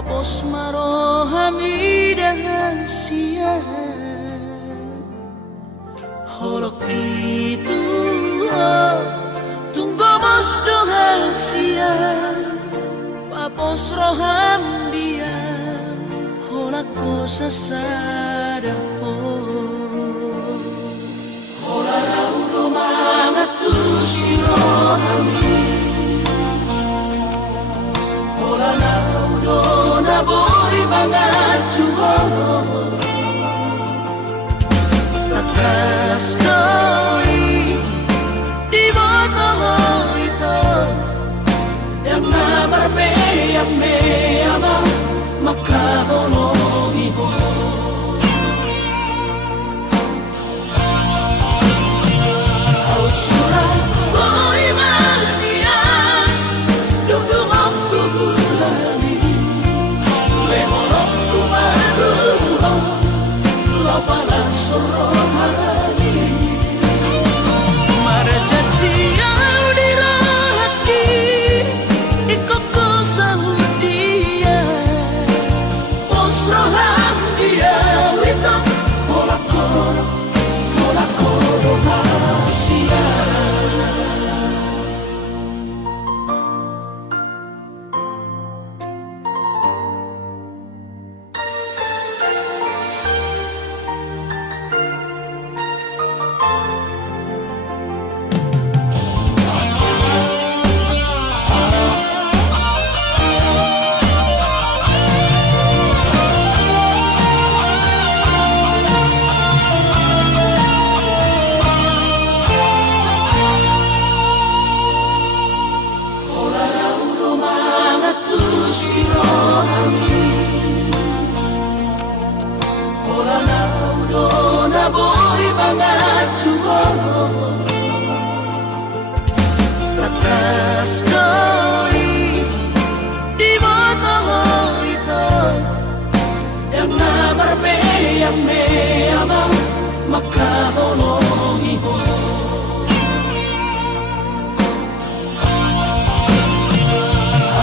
Papos marohami dengan sia Holok itu tunggu mos doha sia Papos roham dia Holak ko sasada Hola udo mga tusi rohami Hola na udo na boy mga tuho Takas koi di boto ito Yang nabarbe yang me ama makahonogi ko Surah boy mania duduk kubulani lehorok kumaduho lapala sorohani marajati di rohati ikoko saudia posroham dia wito kolakoro Asia sirohami Hola na udo na boy mga tuho Takas koi di boto ito Yang nabarbe yang me ama maka